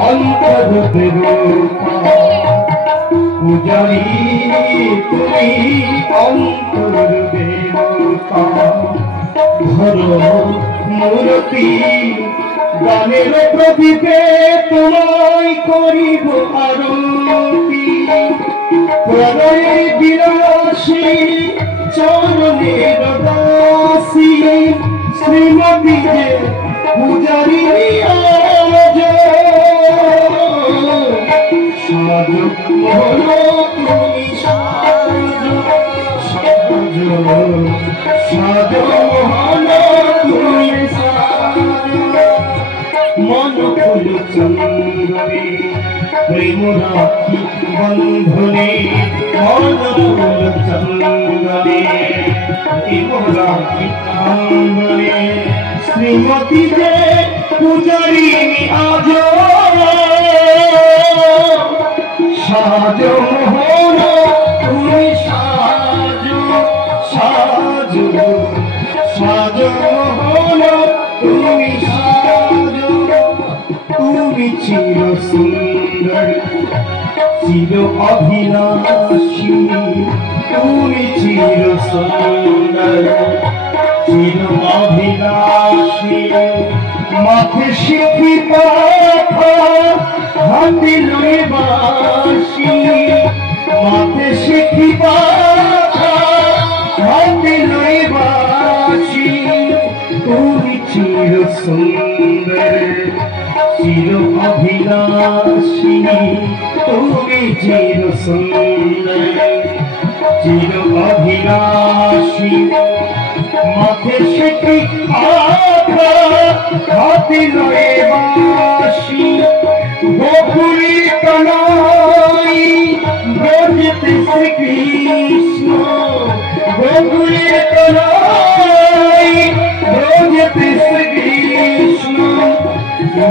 অন্তর দেবতা পূজারি তুমি অন্তর দেবতা ধরো মূর্তি গানের প্রদীপে তোমায় করিব আরতি প্রণয়ের বিরাসী চরণের দাসী শ্রীমতী যে পূজারি আজ সাজো মোহন তুমি সাজো সাজো সাজো মোহন তুমি সাজো মন ফুল চন্দনে প্রেম রাখি বন্ধনে মন ফুল চন্দনে প্রেম রাখি বন্ধনে শ্রীমতী যে পূজারি আজ সাজো মোহন তুমি সাজো সাজো সাজো মোহন তুমি সাজো তুমি চির সুন্দর চির অভিলাষী তুমি চির সুন্দর চির অভিলাষী মাথে শিখি পাখা হাতে লয়ে বাঁশি মাথে শিখি পাখা হাতে লয়ে বাঁশি তুমি চির সুন্দর চির অভিলাষী তুমি চির সুন্দর চির অভিলাষী মাথে শিখি পাখা হাতে লয়ে বাঁশি গোকুলি তনয় ব্রজতে শ্রীকৃষ্ণ গোকুলি তনয় ব্রজতে শ্রীকৃষ্ণ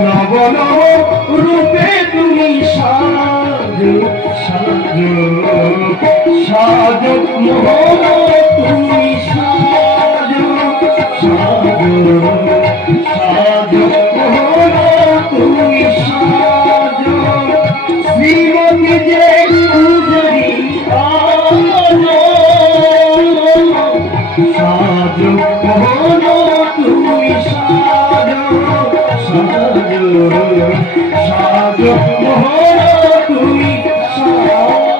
নব নব রূপে তুমি সাজো সাজো সাজো মোহন তুমি সাজো সাজো সাজো মোহন তুমি সাজো শ্রীমতী যে পূজারি আজ সাজো মোহন তুমি সাজো সাজো সাজো মোহন তুমি সাজো।